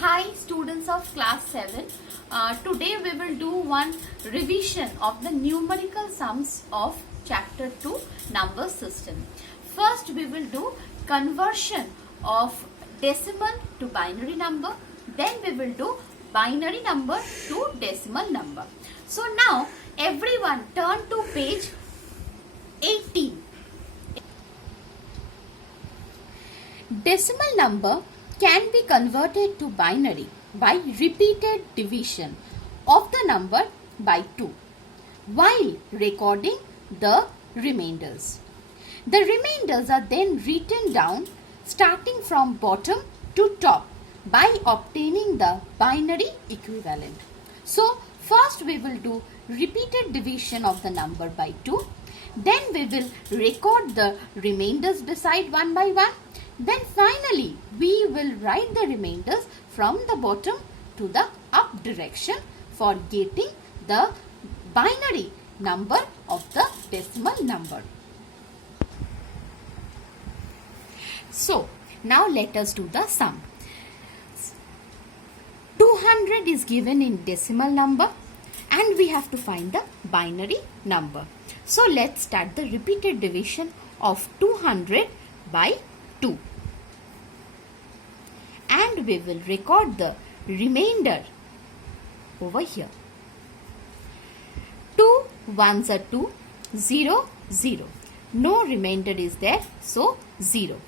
Hi students of class 7. Today we will do one revision of the numerical sums of chapter 2 number system. First we will do conversion of decimal to binary number. Then we will do binary number to decimal number. So now everyone turn to page 18. Decimal number can be converted to binary by repeated division of the number by 2 while recording the remainders. The remainders are then written down starting from bottom to top by obtaining the binary equivalent. So first we will do repeated division of the number by 2. Then we will record the remainders beside one by one. Then finally we will write the remainders from the bottom to the up direction for getting the binary number of the decimal number. So now let us do the sum. 200 is given in decimal number and we have to find the binary number. So let's start the repeated division of 200 by 2. And we will record the remainder over here. 2 ones are 2, 0, 0. No remainder is there, so 0.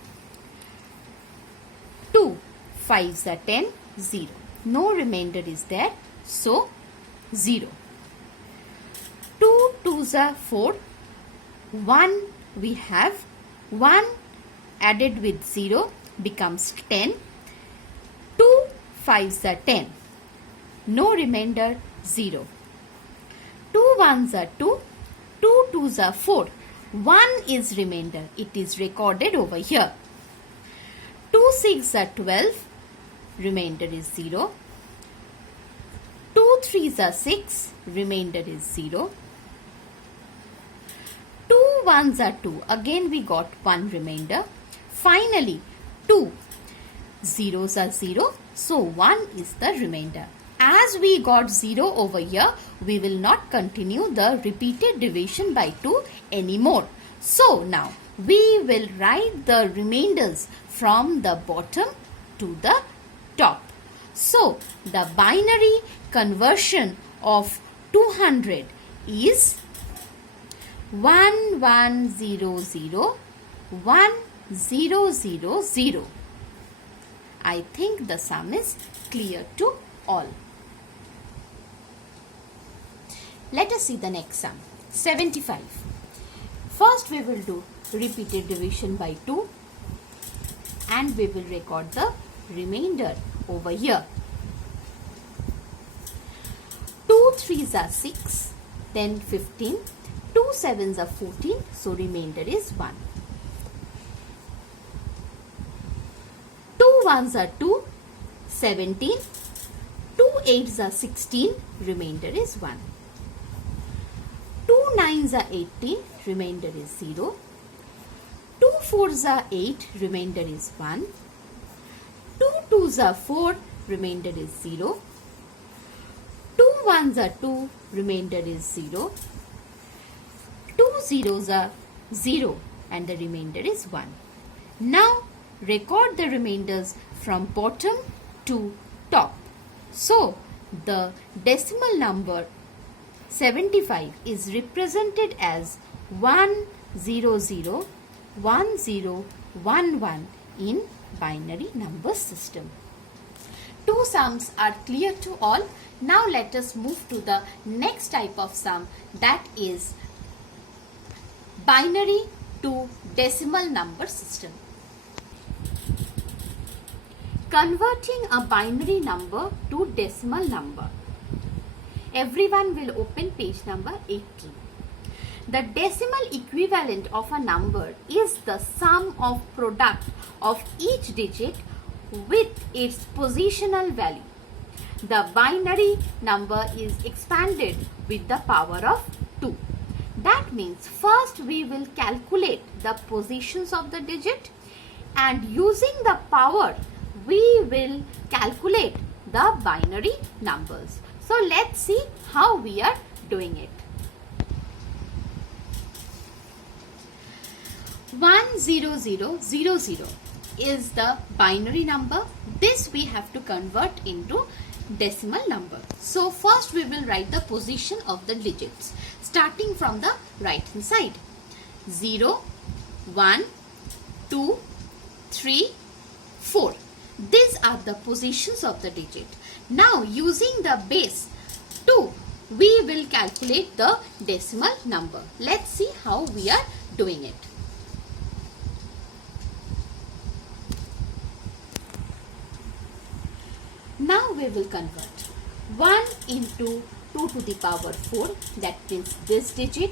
2 5s are 10, 0. No remainder is there, so 0. 2 2s are 4, 1 we have, 1 added with 0 becomes 10. 2 5s are 10. No remainder, 0. 2 1s are 2. 2 2s are 4. 1 is remainder. It is recorded over here. 2 6s are 12. Remainder is 0. 2 3s are 6. Remainder is 0. 2 1s are 2. Again we got 1 remainder. Finally 2 zeros are 0, so 1 is the remainder. As we got 0 over here, we will not continue the repeated division by 2 anymore. So now we will write the remainders from the bottom to the top. So the binary conversion of 200 is 1100 1000. I think the sum is clear to all. Let us see the next sum. 75. First we will do repeated division by 2 and we will record the remainder over here. 2 3s are 6, then 15. 2 7s are 14, so remainder is 1. 2 1s are 2, 17. 2 8s are 16, remainder is 1. 2 9s are 18, remainder is 0. 2 4s are 8, remainder is 1. 2 2s are 4, remainder is 0. 2 1s are 2, remainder is 0. 2 zeros are 0 and the remainder is 1. Now record the remainders from bottom to top. So the decimal number 75 is represented as 1001011 in binary number system. Two sums are clear to all. Now let us move to the next type of sum, that is binary to decimal number system. Converting a binary number to decimal number. Everyone will open page number 18. The decimal equivalent of a number is the sum of product of each digit with its positional value. The binary number is expanded with the power of 2. That means first we will calculate the positions of the digit and using the power we will calculate the binary numbers. So let's see how we are doing it. 10000 is the binary number. This we have to convert into decimal number. So first we will write the position of the digits starting from the right hand side. 0, 1, 2, 3, 4. These are the positions of the digit. Now using the base 2, we will calculate the decimal number. Let's see how we are doing it. Now we will convert 1 into 2 to the power 4, that means this digit.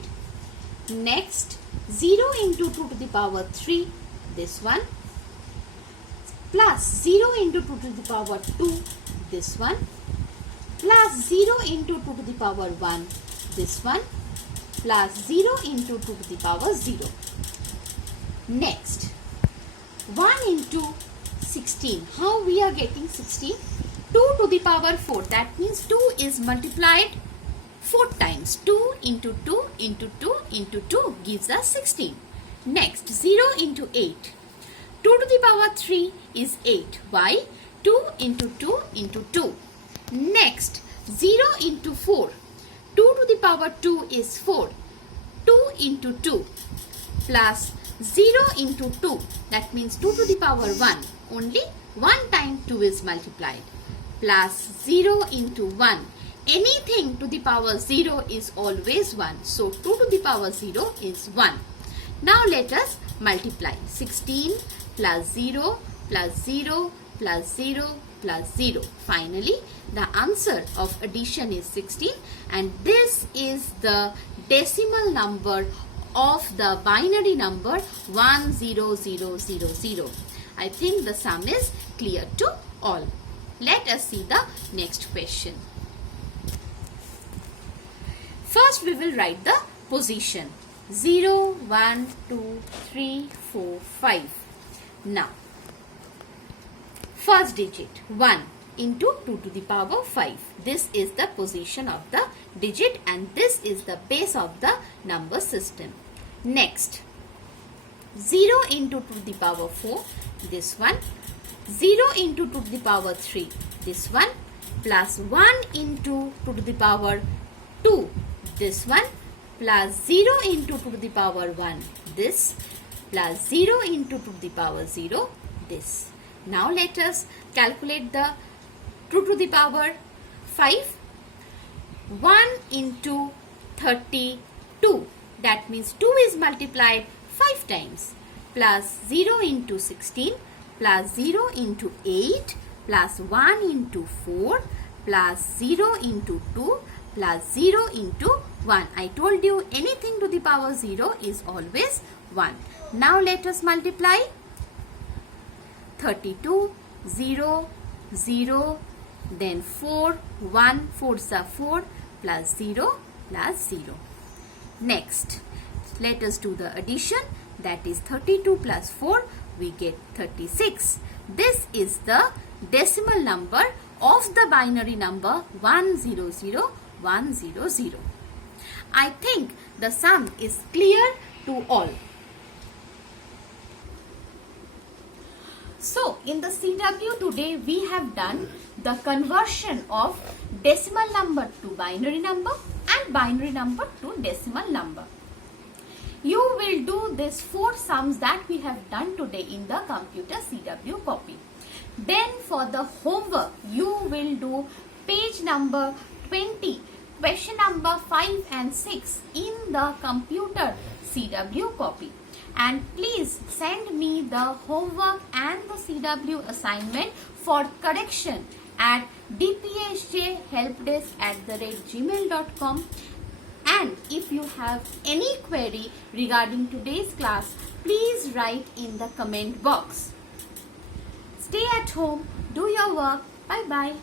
Next 0 into 2 to the power 3, this one, plus 0 into 2 to the power 2, this one, plus 0 into 2 to the power 1, this one, plus 0 into 2 to the power 0. Next 1 into 16. How we are getting 16? 2 to the power 4. That means 2 is multiplied 4 times. 2 into 2 into 2 into 2 gives us 16. Next 0 into 8. 2 to the power 3 is 8. Why? 2 into 2 into 2. Next 0 into 4. 2 to the power 2 is 4. 2 into 2 plus 0 into 2. That means 2 to the power 1. Only 1 time 2 is multiplied. Plus 0 into 1. Anything to the power 0 is always 1. So 2 to the power 0 is 1. Now let us multiply. 16 plus 0 plus 0 plus 0 plus 0. Finally, the answer of addition is 16, and this is the decimal number of the binary number 10000. I think the sum is clear to all. Let us see the next question. First we will write the position 0, 1, 2, 3, 4, 5. Now first digit 1 into 2 to the power 5. This is the position of the digit and this is the base of the number system. Next 0 into 2 to the power 4, this one. 0 into 2 to the power 3, this one, plus 1 into 2 to the power 2, this one, plus 0 into 2 to the power 1, this, plus 0 into 2 to the power 0, this. Now let us calculate the 2 to the power 5. 1 into 32, that means 2 is multiplied 5 times, plus 0 into 16, plus 0 into 8, plus 1 into 4, plus 0 into 2, plus 0 into 1. I told you anything to the power 0 is always 1. Now let us multiply. 32, 0, 0, then 4, 1, 4s are 4, plus 0, plus 0. Next, let us do the addition. That is 32 plus 4. We get 36. This is the decimal number of the binary number 100,100. I think the sum is clear to all. So in the CW today we have done the conversion of decimal number to binary number and binary number to decimal number. You will do these 4 sums that we have done today in the computer CW copy. Then for the homework, you will do page number 20, question number 5 and 6 in the computer CW copy. And please send me the homework and the CW assignment for correction at dpsjhelpdesk@gmail.com. And if you have any query regarding today's class, please write in the comment box. Stay at home, do your work. Bye bye.